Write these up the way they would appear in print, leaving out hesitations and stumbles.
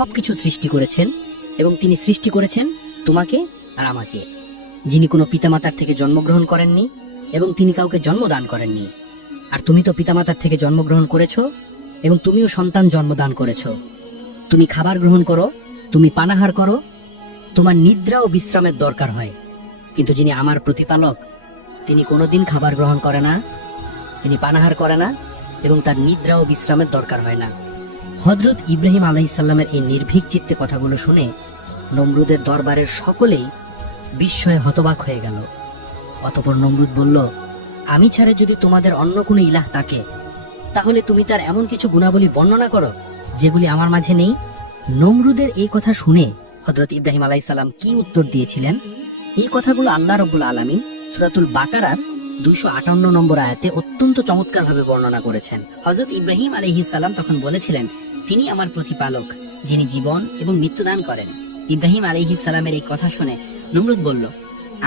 সবকিছু সৃষ্টি করেছেন এবং তিনি সৃষ্টি করেছেন তোমাকে আর আমাকে, যিনি কোনো পিতামাতার থেকে জন্মগ্রহণ করেননি এবং তিনি কাউকে জন্মদান করেননি। আর তুমি তো পিতামাতার থেকে জন্মগ্রহণ করেছো এবং তুমিও সন্তান জন্মদান করেছো। তুমি খাবার গ্রহণ করো, তুমি পানাহার করো, তোমার নিদ্রা ও বিশ্রামের দরকার হয়, কিন্তু যিনি আমার প্রতিপালক তিনি কোনোদিন খাবার গ্রহণ করে না, তিনি পানাহার করে না এবং তার নিদ্রা ও বিশ্রামের দরকার হয় না। হযরত ইব্রাহিম আলাইহিসসালামের এই নির্ভীক চিত্তে কথাগুলো শুনে নমরুদের দরবারের সকলেই বিস্ময়ে হতবাক হয়ে গেল। অতঃপর নমরুদ বলল, আমি ছাড়া যদি তোমাদের অন্য কোনো ইলাহ থাকে তাহলে তুমি তার এমন কিছু গুণাবলী বর্ণনা করো যেগুলি আমার মাঝে নেই। নমরুদের এই কথা শুনে হযরত ইব্রাহিম আলাইহিসসালাম কি উত্তর দিয়েছিলেন, এই কথাগুলো আল্লাহ রাব্বুল আলামিন সূরাতুল বাকারার 258 নম্বর আয়াতে অত্যন্ত চমৎকারভাবে বর্ণনা করেছেন। হযরত ইব্রাহিম আলাইহিস সালাম তখন বলেছিলেন, তিনি আমার প্রতিপালক, যিনি জীবন এবং মৃত্যু দান করেন। ইব্রাহিম আলাইহিস সালামের এই কথা শুনে নমরুদ বলল,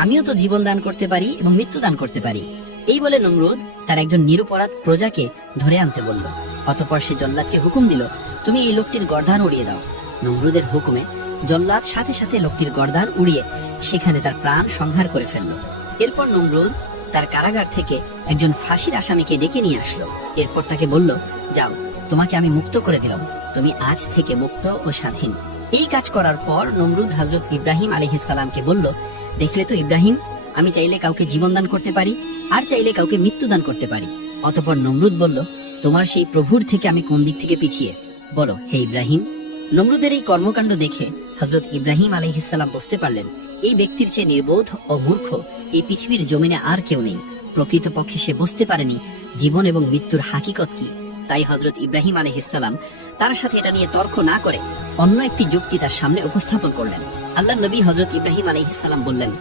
আমিও তো জীবন দান করতে পারি এবং মৃত্যু দান করতে পারি। এই বলে নমরুদ তার একজন নিরপরাধ প্রজাকে ধরে আনতে বলল। অতঃপর সে জল্লাদকে হুকুম দিল, তুমি এই লোকটির গর্দান উড়িয়ে দাও। নমরুদের হুকুমে জল্লাদ সাথে সাথে লোকটির গর্দান উড়িয়ে সেখানে তার প্রাণ সংহার করে ফেলল। এরপর নমরুদ তার কারাগার থেকে একজন ফাঁসির আসামিকে ডেকে নিয়ে আসলো। এরপর তাকে বলল, যাও, তোমাকে আমি মুক্ত করে দিলাম, তুমি আজ থেকে মুক্ত ও স্বাধীন। এই কাজ করার পর নমরুদ হযরত ইব্রাহিম আলাইহিস সালামকে বলল, দেখলে তো ইব্রাহিম, আমি চাইলে কাউকে জীবন দান করতে পারি আর চাইলে কাউকে মৃত্যু দান করতে পারি। অতঃপর নমরুদ বলল, তোমার সেই প্রভুর থেকে আমি কোন দিক থেকে পিছিয়ে, বলো হে ইব্রাহিম। নমরুদের এই কর্মকাণ্ড দেখে হযরত ইব্রাহিম আলাইহিস সালাম বুঝতে পারলেন, এই ব্যক্তির চেয়ে নির্বোধ ও মূর্খ এই পৃথিবীর জমিনে আর কেউ নেই। প্রকৃতপক্ষে সে বুঝতে পারেনি জীবন এবং মৃত্যুর হাকিকত কি। তাই হযরত ইব্রাহিম আলাইহিস সালাম তার সাথে এটা নিয়ে তর্ক না করে অন্য একটি যুক্তি তার সামনে উপস্থাপন করলেন। আল্লাহর নবী হযরত ইব্রাহিম আলাইহিস সালাম বললেন,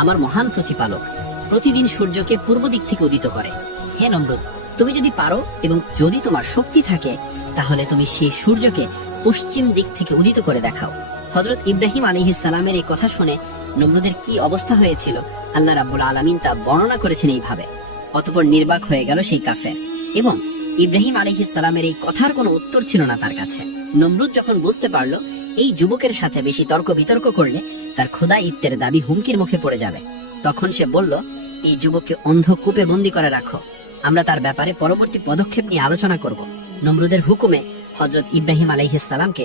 আমার মহান প্রতিপালক প্রতিদিন সূর্যকে পূর্ব দিক থেকে উদিত করে। হে নমরুদ, তুমি যদি পারো এবং যদি তোমার শক্তি থাকে তাহলে তুমি সেই সূর্যকে পশ্চিম দিক থেকে উদিত করে দেখাও। হযরত ইব্রাহিম আলাইহিস সালামের এই কথা শুনে নমরুদের কি অবস্থা হয়েছিল আল্লাহ রাব্বুল আলামিন তা বর্ণনা করেছেন এইভাবে। অতঃপর নির্বাক হয়ে গেল সেই কাফের এবং ইব্রাহিম আলাইহিস সালামের এই কথার কোনো উত্তর ছিল না তার কাছে। নমরুদ যখন বুঝতে পারল এই যুবকের সাথে বেশি তর্ক বিতর্ক করলে তার খোদাইত্বের দাবি হুমকির মুখে পড়ে যাবে, তখন সে বলল, এই যুবককে অন্ধকূপে বন্দী করে রাখো, আমরা তার ব্যাপারে পরবর্তী পদক্ষেপ নিয়ে আলোচনা করব। নমরুদের হুকুমে হযরত ইব্রাহিম আলাইহিস সালামকে